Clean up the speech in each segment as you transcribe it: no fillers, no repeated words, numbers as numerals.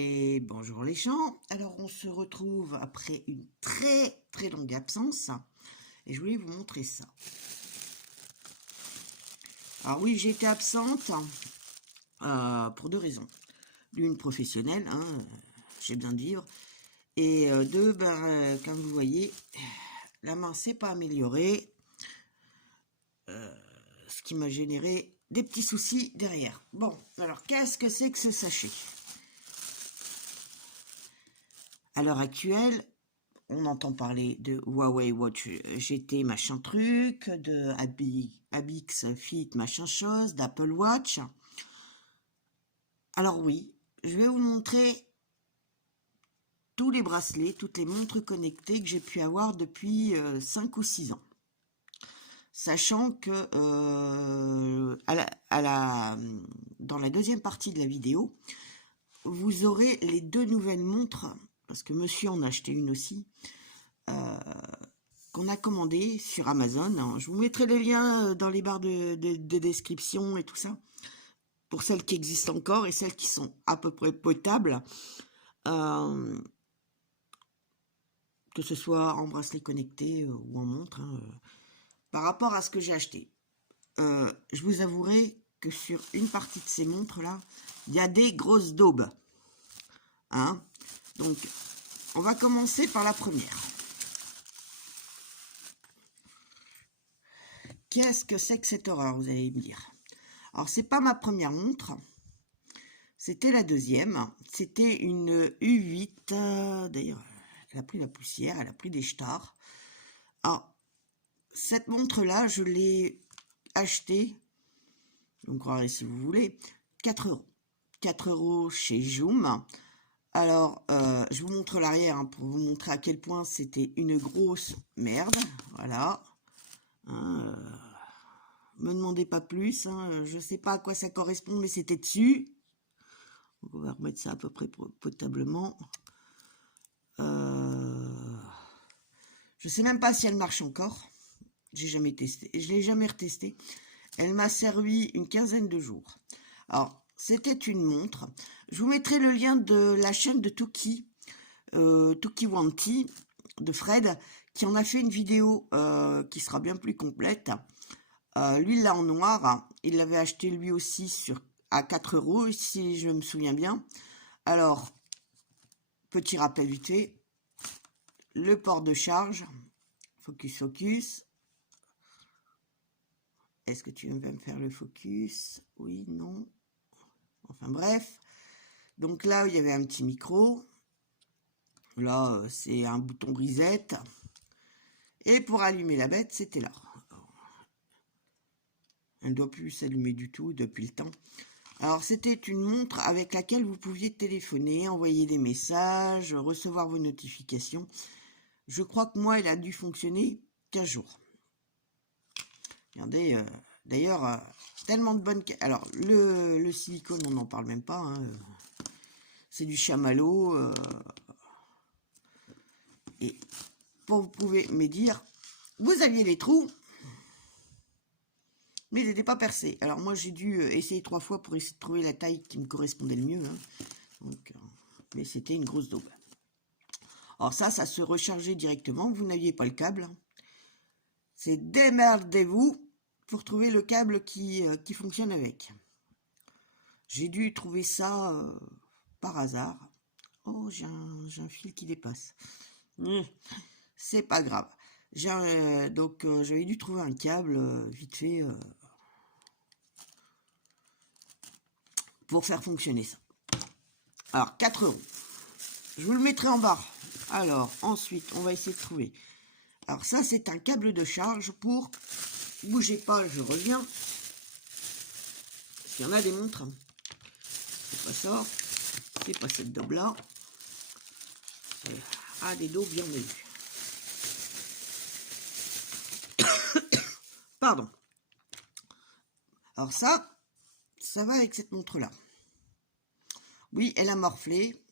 Et bonjour les gens. Alors on se retrouve après une très longue absence et je voulais vous montrer ça. Alors oui, j'ai été absente pour deux raisons. L'une professionnelle, j'ai besoin de vivre, et deux, comme vous voyez, la main s'est pas améliorée, ce qui m'a généré des petits soucis derrière. Bon, alors qu'est-ce que c'est que ce sachet? À l'heure actuelle, on entend parler de Huawei Watch GT machin truc, de Abix Fit machin chose, d'Apple Watch. Alors oui, je vais vous montrer tous les bracelets, toutes les montres connectées que j'ai pu avoir depuis 5 ou 6 ans. Sachant que dans la deuxième partie de la vidéo, vous aurez les deux nouvelles montres, parce que monsieur en a acheté une aussi, qu'on a commandé sur Amazon. Je vous mettrai les liens dans les barres de description et tout ça, pour celles qui existent encore et celles qui sont à peu près potables, que ce soit en bracelet connecté ou en montre, par rapport à ce que j'ai acheté. Je vous avouerai que sur une partie de ces montres là, il y a des grosses daubes, donc on va commencer par la première. Qu'est-ce que c'est que cette horreur, vous allez me dire? Alors, c'est pas ma première montre. C'était la deuxième. C'était une U8. D'ailleurs, elle a pris la poussière, elle a pris des stars. Alors, cette montre-là, je l'ai achetée, vous me croirez si vous voulez, 4 €. 4 € chez Joom. Alors, je vous montre l'arrière pour vous montrer à quel point c'était une grosse merde. Voilà. Me demandez pas plus, je sais pas à quoi ça correspond, mais c'était dessus. Donc on va remettre ça à peu près potablement. Je sais même pas si elle marche encore. J'ai jamais testé, je l'ai jamais retesté. Elle m'a servi une quinzaine de jours. Alors, c'était une montre. Je vous mettrai le lien de la chaîne de Tuki Wanti, de Fred, qui en a fait une vidéo qui sera bien plus complète. Lui, là en noir, il l'avait acheté lui aussi à 4 €, si je me souviens bien. Alors, petit rappel vite fait, le port de charge, focus. Est-ce que tu veux me faire le focus? Oui, non. Enfin bref. Donc là, il y avait un petit micro. Là, c'est un bouton reset. Et pour allumer la bête, c'était là. Elle ne doit plus s'allumer du tout depuis le temps. Alors, c'était une montre avec laquelle vous pouviez téléphoner, envoyer des messages, recevoir vos notifications. Je crois que moi, elle a dû fonctionner 15 jours. Regardez, d'ailleurs, tellement de bonnes... Alors, le silicone, on n'en parle même pas. C'est du chamallow. Et vous pouvez me dire, vous aviez les trous, mais ils n'étaient pas percés. Alors moi, j'ai dû essayer 3 fois pour essayer de trouver la taille qui me correspondait le mieux. Donc, mais c'était une grosse daube. Alors ça se rechargeait directement. Vous n'aviez pas le câble. C'est démerdez-vous pour trouver le câble qui fonctionne avec. J'ai dû trouver ça par hasard. Oh, j'ai un fil qui dépasse. C'est pas grave. Donc j'avais dû trouver un câble vite fait pour faire fonctionner ça. Alors 4 €. Je vous le mettrai en barre. Alors ensuite on va essayer de trouver. Alors ça c'est un câble de charge pour... Bougez pas, je reviens. Parce qu'il y en a des montres. C'est pas ça. C'est pas cette daube là. Ah, des daubes bien vues. Pardon. Alors ça va avec cette montre là. Oui, elle a morflé,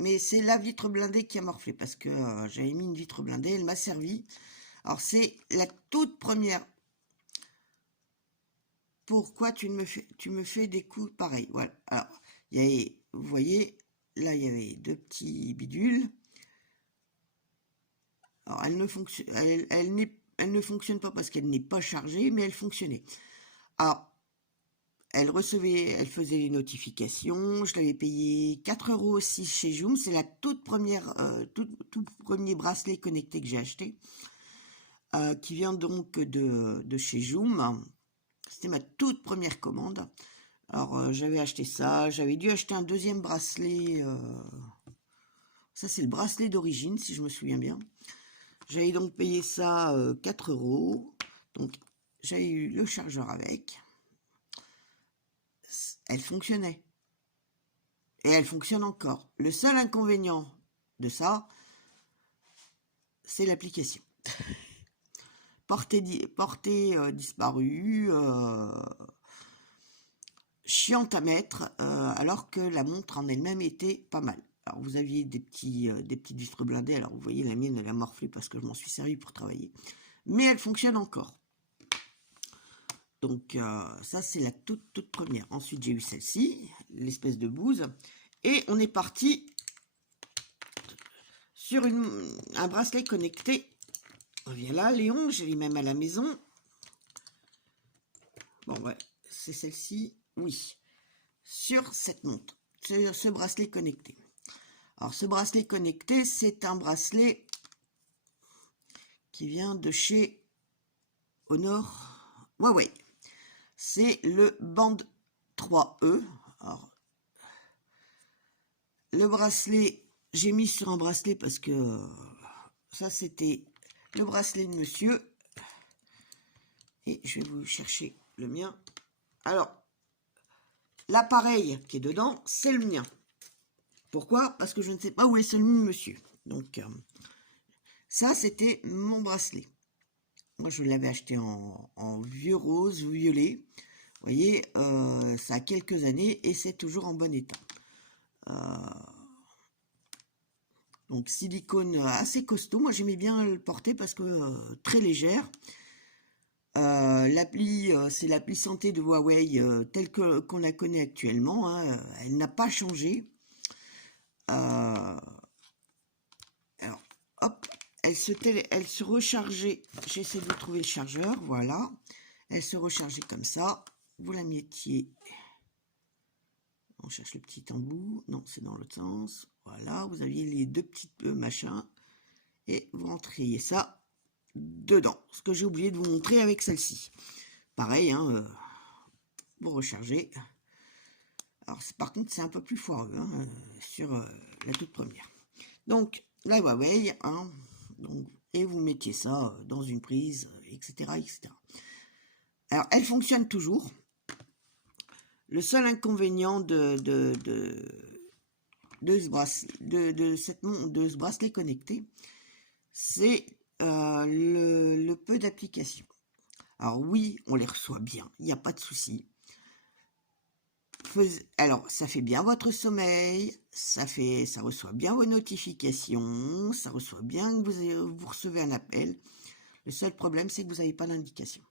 mais c'est la vitre blindée qui a morflé, parce que j'avais mis une vitre blindée, elle m'a servi. Alors c'est la toute première. Pourquoi tu me fais des coups pareils? Voilà. Alors, vous voyez, là, il y avait 2 petits bidules. Alors, elle ne fonctionne pas parce qu'elle n'est pas chargée, mais elle fonctionnait. Alors, elle faisait les notifications. Je l'avais payé 4 € aussi chez Joom. C'est la toute première, tout premier bracelet connecté que j'ai acheté, qui vient donc de chez Joom. C'était ma toute première commande. Alors, j'avais acheté ça. J'avais dû acheter un deuxième bracelet. Ça, c'est le bracelet d'origine, si je me souviens bien. J'avais donc payé ça 4 €. Donc, j'ai eu le chargeur avec. Elle fonctionnait. Et elle fonctionne encore. Le seul inconvénient de ça, c'est l'application. Portée disparue, chiante à mettre, alors que la montre en elle-même était pas mal. Alors vous aviez des petits lustres blindés, alors vous voyez la mienne elle a morflé parce que je m'en suis servi pour travailler. Mais elle fonctionne encore. Donc ça c'est la toute première. Ensuite j'ai eu celle-ci, l'espèce de bouse. Et on est parti sur un bracelet connecté. Reviens là, Léon, je l'ai même à la maison. Bon, ouais, c'est celle-ci, oui. Sur cette montre, sur ce bracelet connecté. Alors, ce bracelet connecté, c'est un bracelet qui vient de chez Honor Huawei. C'est le Band 3E. Alors, le bracelet, j'ai mis sur un bracelet parce que ça, c'était le bracelet de monsieur. Et je vais vous chercher le mien. Alors, l'appareil qui est dedans, c'est le mien. Pourquoi? Parce que je ne sais pas où est celui de monsieur. Donc, ça, c'était mon bracelet. Moi, je l'avais acheté en vieux rose ou violet. Vous voyez, ça a quelques années et c'est toujours en bon état. Donc, silicone assez costaud. Moi, j'aimais bien le porter parce que très légère. L'appli, c'est l'appli santé de Huawei telle qu'on la connaît actuellement. Hein, elle n'a pas changé. Alors, hop, elle se rechargeait. J'essaie de trouver le chargeur. Voilà. Elle se rechargeait comme ça. Vous la mettiez. On cherche le petit embout. Non, c'est dans l'autre sens. Voilà. Vous aviez les deux petites machins. Et vous rentriez ça dedans. Ce que j'ai oublié de vous montrer avec celle-ci. Pareil, hein, vous rechargez. Alors, par contre, c'est un peu plus foireux hein, sur la toute première. Donc, la Huawei, hein, donc, et vous mettiez ça dans une prise, etc., etc. Alors, elle fonctionne toujours. Le seul inconvénient de ce bracelet connecté, c'est le peu d'applications. Alors oui, on les reçoit bien, il n'y a pas de souci. Alors, ça fait bien votre sommeil, ça reçoit bien vos notifications, ça reçoit bien que vous recevez un appel. Le seul problème, c'est que vous n'avez pas d'indication.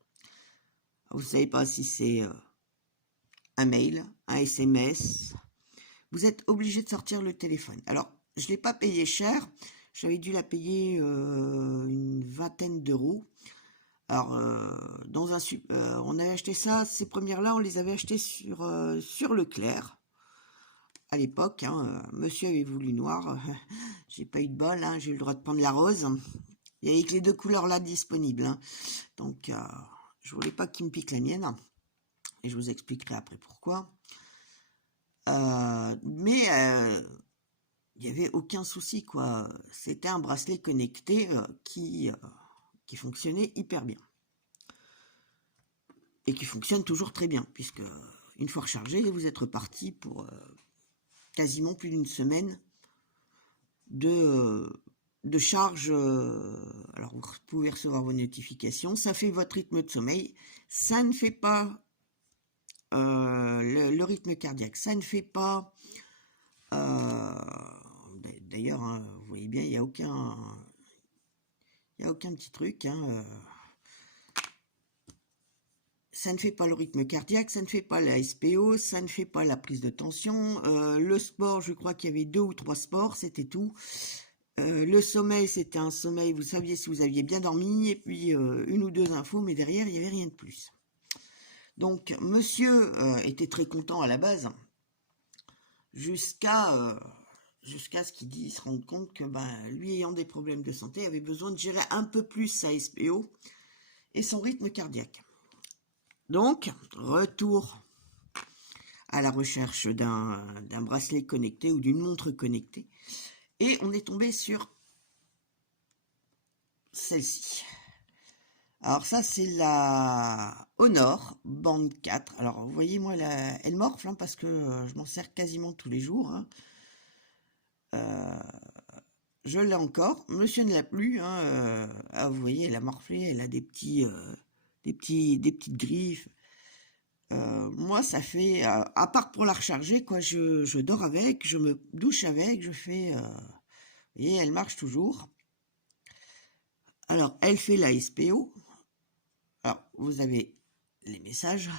Vous ne savez pas si c'est un mail, un SMS. Vous êtes obligé de sortir le téléphone. Alors, je ne l'ai pas payé cher. J'avais dû la payer une vingtaine d'euros. Alors, on avait acheté ça, ces premières-là, on les avait achetées sur Leclerc. À l'époque, hein, monsieur avait voulu noir. J'ai pas eu de bol, hein, j'ai eu le droit de prendre la rose. Il y avait que les deux couleurs là disponibles. Hein. Donc, je voulais pas qu'il me pique la mienne. Et je vous expliquerai après pourquoi. Mais il n'y avait aucun souci, quoi. C'était un bracelet connecté qui fonctionnait hyper bien. Et qui fonctionne toujours très bien, puisque une fois rechargé, vous êtes reparti pour quasiment plus d'une semaine de charge. Alors, vous pouvez recevoir vos notifications. Ça fait votre rythme de sommeil. Ça ne fait pas le rythme cardiaque. Ça ne fait pas... D'ailleurs, hein, vous voyez bien, il n'y a aucun petit truc. Hein, ça ne fait pas le rythme cardiaque, ça ne fait pas la SPO, ça ne fait pas la prise de tension. Le sport, je crois qu'il y avait 2 ou 3 sports, c'était tout. Le sommeil, c'était un sommeil, vous saviez si vous aviez bien dormi, et puis 1 ou 2 infos, mais derrière, il n'y avait rien de plus. Donc, monsieur était très content à la base, jusqu'à ce qu'il se rende compte que lui ayant des problèmes de santé avait besoin de gérer un peu plus sa SPO et son rythme cardiaque. Donc, retour à la recherche d'un bracelet connecté ou d'une montre connectée, et on est tombé sur celle-ci. Alors ça, c'est la Honor Band 4. Alors, vous voyez, moi, elle morfle, hein, parce que je m'en sers quasiment tous les jours, hein. Je l'ai encore. Monsieur ne l'a plus, hein. Vous voyez, elle a morflé, elle a des petites griffes. Moi, ça fait, à part pour la recharger, quoi, je dors avec, je me douche avec, je fais... vous voyez, elle marche toujours. Alors, elle fait la SPO. Alors, vous avez les messages.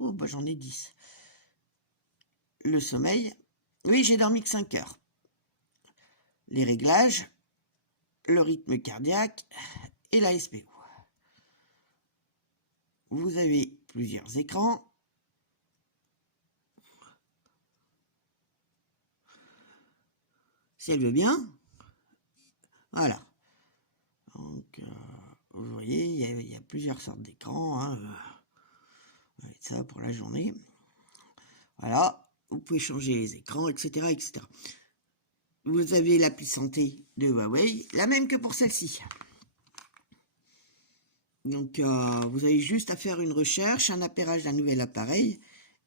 Oh, j'en ai 10. Le sommeil. Oui, j'ai dormi que 5 heures. Les réglages, le rythme cardiaque et la SPO. Vous avez plusieurs écrans. Si elle veut bien. Voilà. Donc, vous voyez, il y a plusieurs sortes d'écrans, hein. Ça pour la journée. Voilà. Vous pouvez changer les écrans, etc., etc. Vous avez l'appli santé de Huawei, la même que pour celle-ci. Donc, vous avez juste à faire une recherche, un appairage d'un nouvel appareil.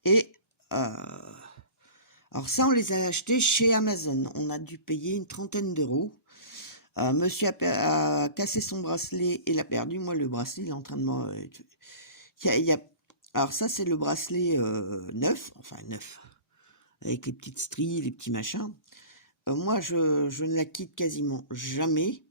Et, alors ça, on les a achetés chez Amazon. On a dû payer une 30aine d'euros. Monsieur a cassé son bracelet et l'a perdu. Moi, le bracelet, il est en train de... Alors ça, c'est le bracelet neuf. Enfin, neuf. Avec les petites stries, les petits machins. Moi, je ne la quitte quasiment jamais.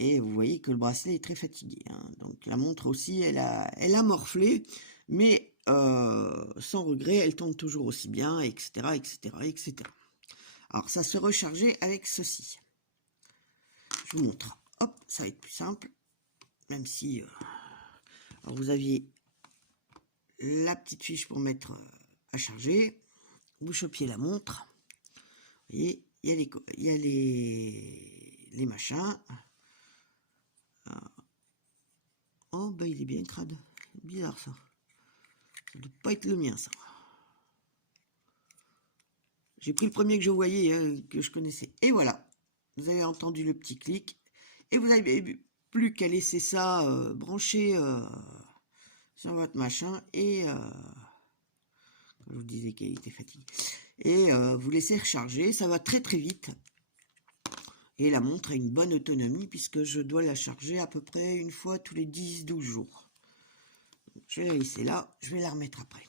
Et vous voyez que le bracelet est très fatigué, hein. Donc la montre aussi, elle a morflé, mais sans regret, elle tombe toujours aussi bien, etc., etc., etc. Alors ça se rechargeait avec ceci. Je vous montre. Hop, ça va être plus simple, même si... alors vous aviez la petite fiche pour mettre à charger. Vous chopiez la montre. Vous voyez, il y a les machins. Oh, il est bien crade. Bizarre, ça. Ça ne doit pas être le mien, ça. J'ai pris le premier que je voyais, que je connaissais. Et voilà. Vous avez entendu le petit clic. Et vous n'avez plus qu'à laisser ça brancher sur votre machin. Et je vous disais qu'elle était fatiguée. Et vous laissez recharger. Ça va très très vite. Et la montre a une bonne autonomie puisque je dois la charger à peu près une fois tous les 10-12 jours. Je vais la laisser là. Je vais la remettre après.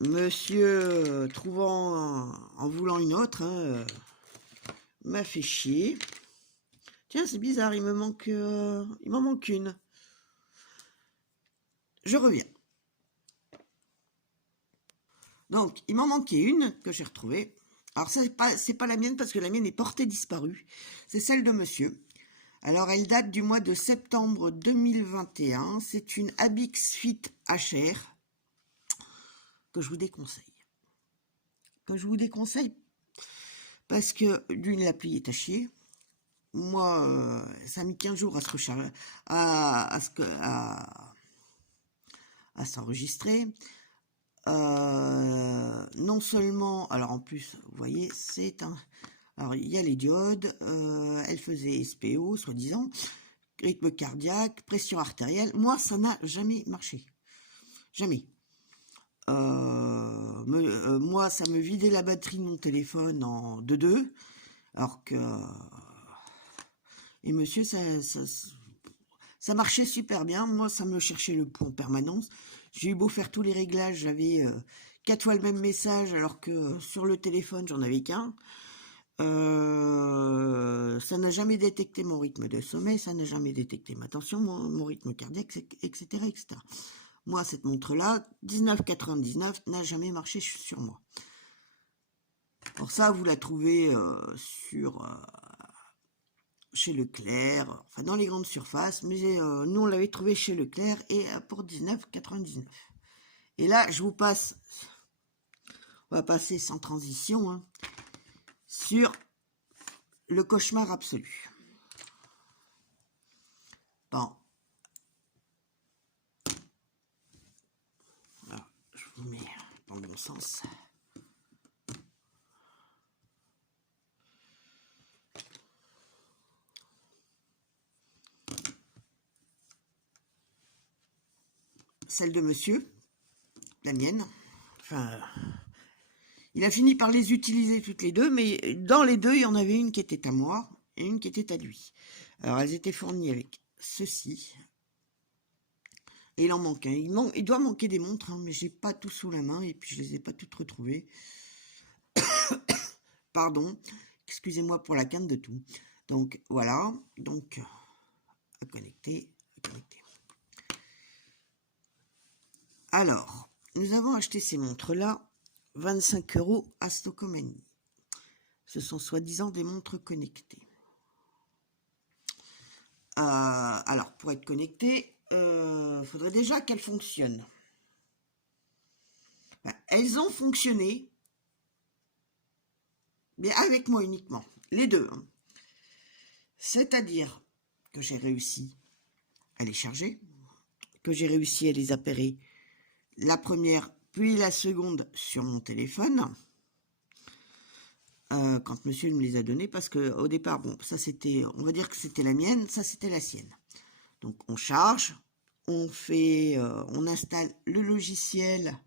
Monsieur, trouvant en voulant une autre, hein, m'a fait chier. Tiens, c'est bizarre, il m'en manque une. Je reviens. Donc, il m'en manquait une que j'ai retrouvée. Alors, c'est pas la mienne parce que la mienne est portée disparue. C'est celle de monsieur. Alors, elle date du mois de septembre 2021. C'est une Abix Fit HR que je vous déconseille. Parce que d'une, l'appli est à chier. Moi, ça a mis 15 jours à se recharger, à s'enregistrer. Non seulement, alors en plus, vous voyez, alors il y a les diodes, elle faisait SPO, soi-disant, rythme cardiaque, pression artérielle. Moi, ça n'a jamais marché. Jamais. Moi, ça me vidait la batterie de mon téléphone en 2-2, alors que... Et monsieur, ça marchait super bien. Moi, ça me cherchait le pouls en permanence. J'ai eu beau faire tous les réglages, j'avais 4 fois le même message, alors que sur le téléphone, j'en avais qu'un. Ça n'a jamais détecté mon rythme de sommeil, ça n'a jamais détecté ma tension, mon rythme cardiaque, etc., etc. Moi, cette montre-là, 19,99 n'a jamais marché sur moi. Pour ça, vous la trouvez chez Leclerc, enfin dans les grandes surfaces, mais nous, on l'avait trouvée chez Leclerc et pour 19,99. Et là, on va passer sans transition, hein, sur le cauchemar absolu. Bon. Alors, je vous mets dans le bon sens. Celle de monsieur, la mienne. Enfin, il a fini par les utiliser toutes les deux, mais dans les deux, il y en avait une qui était à moi et une qui était à lui. Alors, elles étaient fournies avec ceci. Et il en manque un. Il doit manquer des montres, hein, mais j'ai pas tout sous la main et puis je les ai pas toutes retrouvées. Pardon, excusez-moi pour la canne de tout. Donc, voilà. Donc, à connecter, à connecter. Alors, nous avons acheté ces montres-là, 25 € à Stocomanie. Ce sont soi-disant des montres connectées. Alors, pour être connectées, il faudrait déjà qu'elles fonctionnent. Ben, elles ont fonctionné, mais avec moi uniquement, les deux. Hein. C'est-à-dire que j'ai réussi à les charger, que j'ai réussi à les appairer, la première puis la seconde sur mon téléphone, quand monsieur me les a donnés, parce que au départ, bon, ça c'était, on va dire que c'était la mienne, ça c'était la sienne. Donc on charge, on installe le logiciel.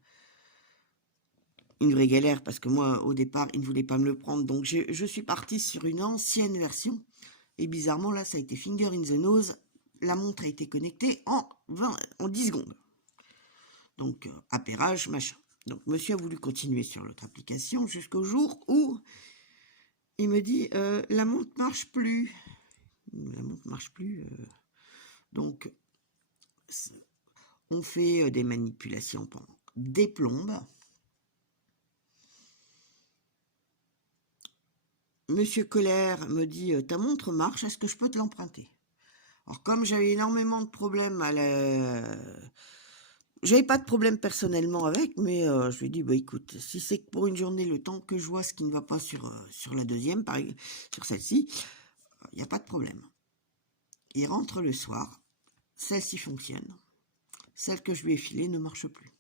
Une vraie galère parce que moi au départ il ne voulait pas me le prendre, donc je suis partie sur une ancienne version et bizarrement là ça a été finger in the nose, la montre a été connectée en 10 secondes, donc appairage machin. Donc monsieur a voulu continuer sur l'autre application jusqu'au jour où il me dit la montre marche plus, donc on fait des manipulations pendant des plombes. Monsieur Colère me dit ta montre marche, est-ce que je peux te l'emprunter? Alors comme j'avais énormément de problèmes j'avais pas de problème personnellement avec, mais je lui ai dit bah écoute, si c'est que pour une journée le temps que je vois ce qui ne va pas sur la deuxième, sur celle-ci, il n'y a pas de problème. Il rentre le soir, celle-ci fonctionne, celle que je lui ai filée ne marche plus.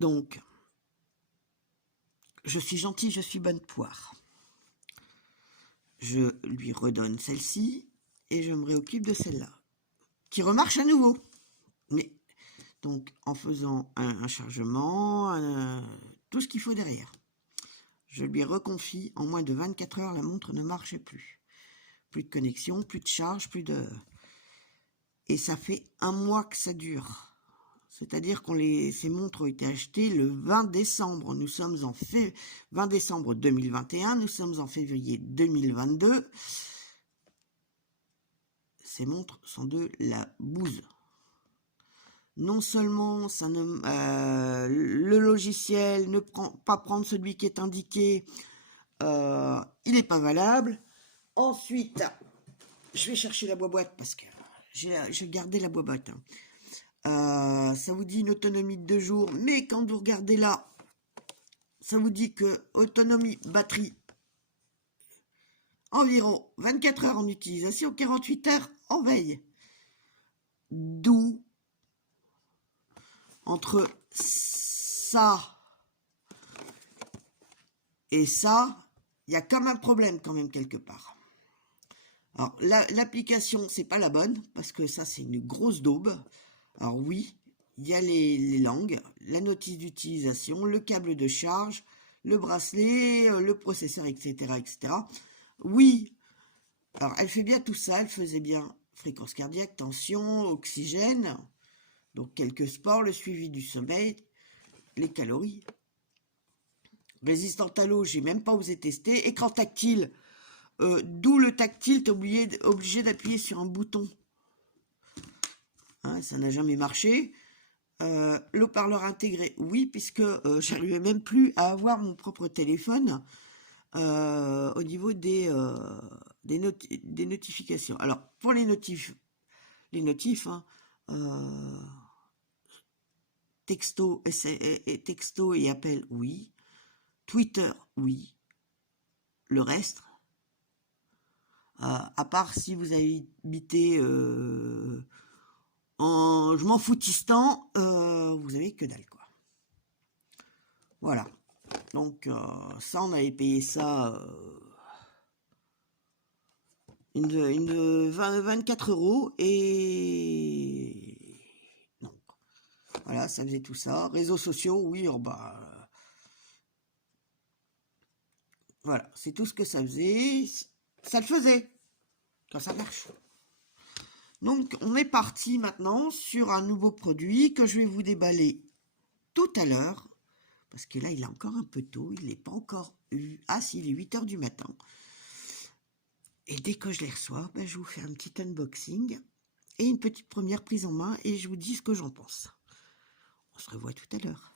Donc je suis gentille, je suis bonne poire. Je lui redonne celle-ci et je me réoccupe de celle-là, qui remarche à nouveau. Mais donc en faisant un chargement, tout ce qu'il faut derrière. Je lui reconfie, en moins de 24 heures, la montre ne marchait plus. Plus de connexion, plus de charge, plus de... Et ça fait un mois que ça dure. C'est-à-dire que ces montres ont été achetées le 20 décembre. Nous sommes en 20 décembre 2021, nous sommes en février 2022. Ces montres sont de la bouse. Non seulement ça le logiciel ne prend pas prendre celui qui est indiqué, il n'est pas valable. Ensuite, je vais chercher la boîte parce que j'ai gardé la boîte. Ça vous dit une autonomie de 2 jours, mais quand vous regardez là, ça vous dit que autonomie batterie environ 24 heures en utilisation, 48 heures en veille. D'où entre ça et ça, il y a comme un problème quand même quelque part. Alors l'application, c'est pas la bonne parce que ça c'est une grosse daube. Alors oui, il y a les langues, la notice d'utilisation, le câble de charge, le bracelet, le processeur, etc., etc. Oui, alors elle fait bien tout ça, elle faisait bien fréquence cardiaque, tension, oxygène, donc quelques sports, le suivi du sommeil, les calories. Résistante à l'eau, j'ai même pas osé tester. Écran tactile, d'où le tactile, t'es obligé d'appuyer sur un bouton. Hein, ça n'a jamais marché. L'haut-parleur intégré, oui, puisque j'arrivais même plus à avoir mon propre téléphone au niveau des notifications. Alors, pour les notifs, hein, texto, texto et appel, oui. Twitter, oui. Le reste, à part si vous habitez en je m'en foutistan, vous avez que dalle, quoi. Voilà. Donc, ça, on avait payé ça une 24 € et non. Voilà, ça faisait tout ça. Réseaux sociaux, oui, oh bah voilà, c'est tout ce que ça faisait. Ça le faisait quand ça marche. Donc, on est parti maintenant sur un nouveau produit que je vais vous déballer tout à l'heure. Parce que là, il est encore un peu tôt. Il n'est pas encore eu. Ah, si, il est 8 h du matin. Et dès que je les reçois, ben, je vous fais un petit unboxing et une petite première prise en main et je vous dis ce que j'en pense. On se revoit tout à l'heure.